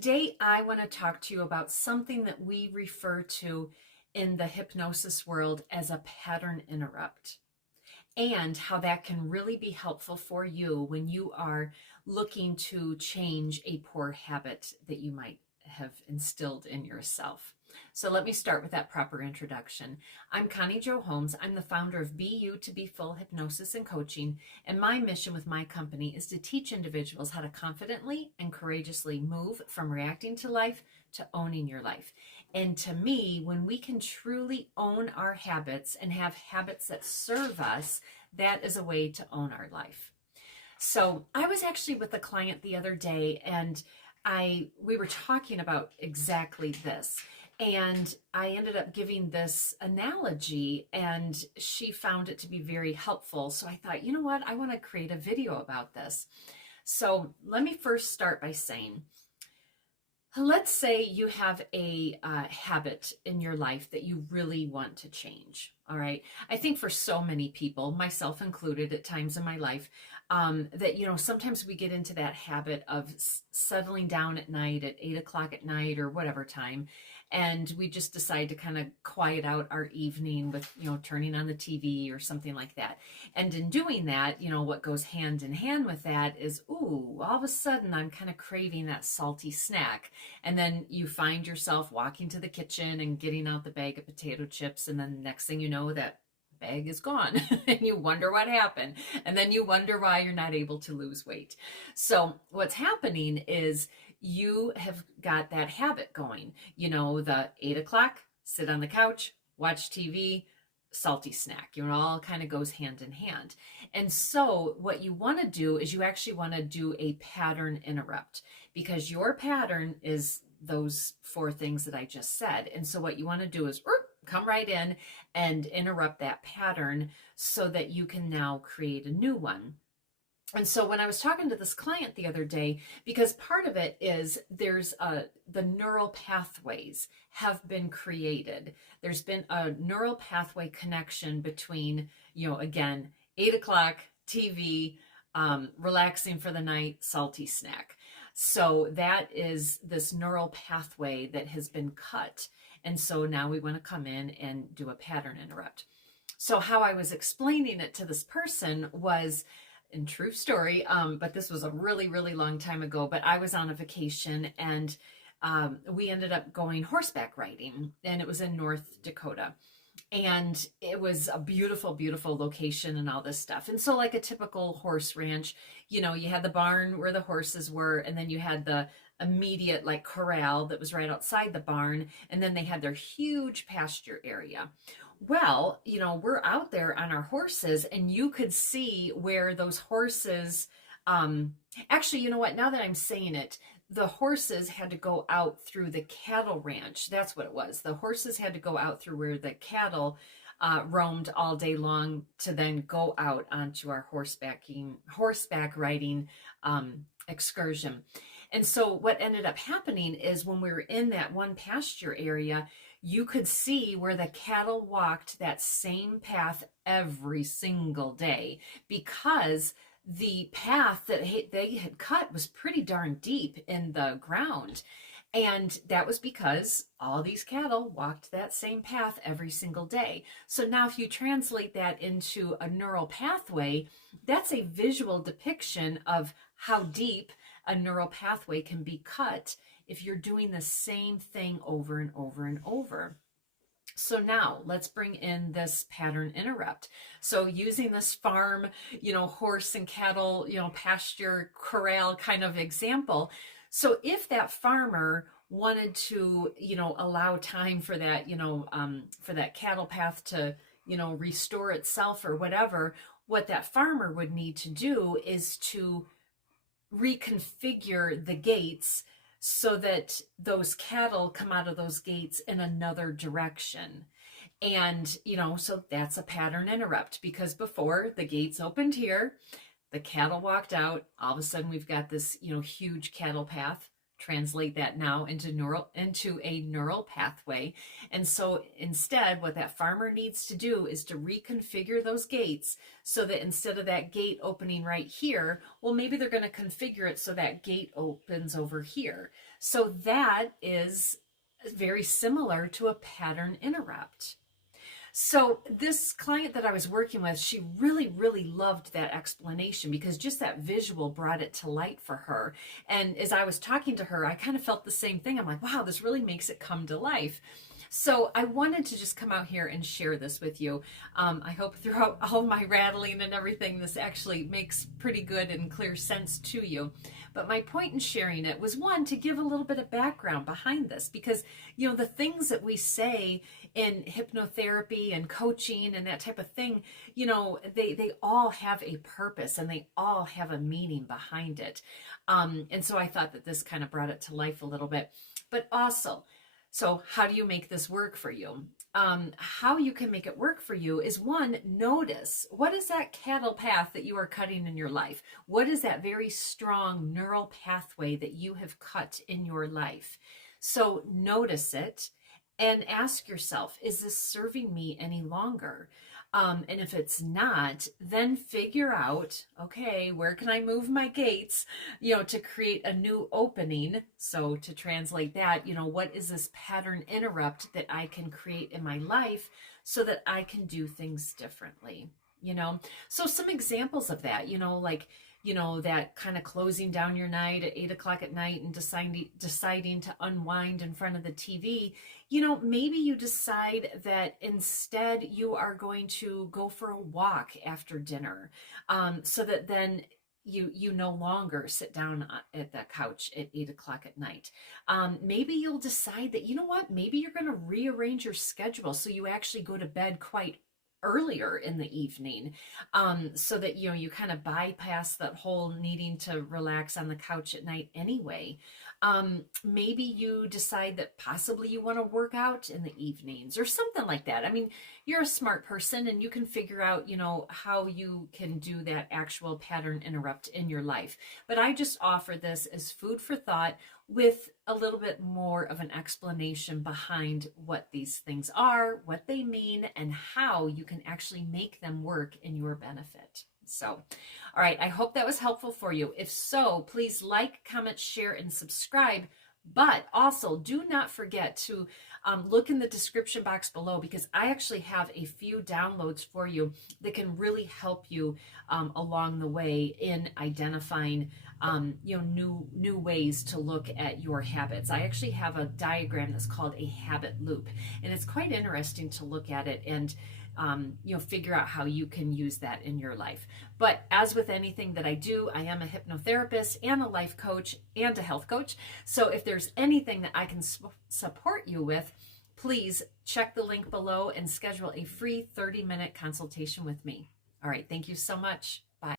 Today, I want to talk to you about something that we refer to in the hypnosis world as a pattern interrupt, and how that can really be helpful for you when you are looking to change a poor habit that you might have instilled in yourself. So let me start with that proper introduction. I'm Connie Jo Holmes. I'm the founder of BU2BFULL Hypnosis and Coaching, and my mission with my company is to teach individuals how to confidently and courageously move from reacting to life to owning your life. And to me, when we can truly own our habits and have habits that serve us, that is a way to own our life. So I was actually with a client the other day, and we were talking about exactly this. And I ended up giving this analogy, and she found it to be very helpful. So I thought, you know what? I want to create a video about this. So let me first start by saying, let's say you have a habit in your life that you really want to change. All right. I think for so many people, myself included at times in my life, that, sometimes we get into that habit of settling down at night at 8 o'clock at night or whatever time. And we just decide to kind of quiet out our evening with, turning on the TV or something like that. And in doing that, what goes hand in hand with that is, ooh, all of a sudden I'm kind of craving that salty snack. And then you find yourself walking to the kitchen and getting out the bag of potato chips. And then the next thing you know, that bag is gone and you wonder what happened. And then you wonder why you're not able to lose weight. So what's happening is you have got that habit going, the 8 o'clock, sit on the couch, watch TV, salty snack, it all kind of goes hand in hand. And so what you want to do is you actually want to do a pattern interrupt, because your pattern is those 4 things that I just said. And so what you want to do is come right in and interrupt that pattern so that you can now create a new one. And so when I was talking to this client the other day, because part of it is there's the neural pathways have been created. There's been a neural pathway connection between, again, 8 o'clock, TV, relaxing for the night, salty snack. So that is this neural pathway that has been cut. And so now we want to come in and do a pattern interrupt. So how I was explaining it to this person was, in true story, but this was a really, really long time ago, but I was on a vacation, and we ended up going horseback riding, and it was in North Dakota. And it was a beautiful, beautiful location and all this stuff. And so like a typical horse ranch, you had the barn where the horses were, and then you had the immediate like corral that was right outside the barn. And then they had their huge pasture area. Well, we're out there on our horses, and you could see where those horses, actually, you know what, now that I'm saying it, the horses had to go out through the cattle ranch. That's what it was. The horses had to go out through where the cattle roamed all day long to then go out onto our horseback riding excursion. And so what ended up happening is when we were in that one pasture area, you could see where the cattle walked that same path every single day, because the path that they had cut was pretty darn deep in the ground. And that was because all these cattle walked that same path every single day. So now if you translate that into a neural pathway, that's a visual depiction of how deep a neural pathway can be cut if you're doing the same thing over and over and over. So now let's bring in this pattern interrupt. So using this farm, horse and cattle, pasture corral kind of example. So if that farmer wanted to, allow time for that, for that cattle path to, restore itself or whatever, what that farmer would need to do is to reconfigure the gates so that those cattle come out of those gates in another direction. And, so that's a pattern interrupt, because before the gates opened here, the cattle walked out. All of a sudden we've got this, huge cattle path translate that now into a neural pathway. And so instead, what that farmer needs to do is to reconfigure those gates so that instead of that gate opening right here, well, maybe they're going to configure it so that gate opens over here. So that is very similar to a pattern interrupt. So this client that I was working with, she really, really loved that explanation because just that visual brought it to light for her. And as I was talking to her, I kind of felt the same thing. I'm like, wow, this really makes it come to life. So I wanted to just come out here and share this with you. I hope throughout all my rattling and everything, this actually makes pretty good and clear sense to you. But my point in sharing it was, one, to give a little bit of background behind this, because, you know, the things that we say in hypnotherapy and coaching and that type of thing, you know, they all have a purpose and they all have a meaning behind it. And so I thought that this kind of brought it to life a little bit. But also, so how do you make this work for you? How you can make it work for you is, one, notice what is that cattle path that you are cutting in your life? What is that very strong neural pathway that you have cut in your life? So notice it and ask yourself, is this serving me any longer? And if it's not, then figure out, okay, where can I move my gates, you know, to create a new opening? So to translate that, you know, what is this pattern interrupt that I can create in my life so that I can do things differently, you know? So some examples of that, you know, like, you know, that kind of closing down your night at 8 o'clock at night and deciding to unwind in front of the TV, you know, maybe you decide that instead you are going to go for a walk after dinner, so that then you no longer sit down at the couch at 8 o'clock at night. Maybe you'll decide that, you know what, maybe you're going to rearrange your schedule so you actually go to bed quite earlier in the evening, so that, you know, you kind of bypass that whole needing to relax on the couch at night anyway. Maybe you decide that possibly you want to work out in the evenings or something like that. I mean, you're a smart person and you can figure out, you know, how you can do that actual pattern interrupt in your life. But I just offer this as food for thought with a little bit more of an explanation behind what these things are, what they mean, and how you can actually make them work in your benefit. So, all right, I hope that was helpful for you. If so, please like, comment, share, and subscribe. But also, do not forget to look in the description box below, because I actually have a few downloads for you that can really help you along the way in identifying you know, new ways to look at your habits. I actually have a diagram that's called a habit loop, and it's quite interesting to look at it and you know, figure out how you can use that in your life. But as with anything that I do, I am a hypnotherapist and a life coach and a health coach. So if there's anything that I can support you with, please check the link below and schedule a free 30-minute consultation with me. All right, thank you so much.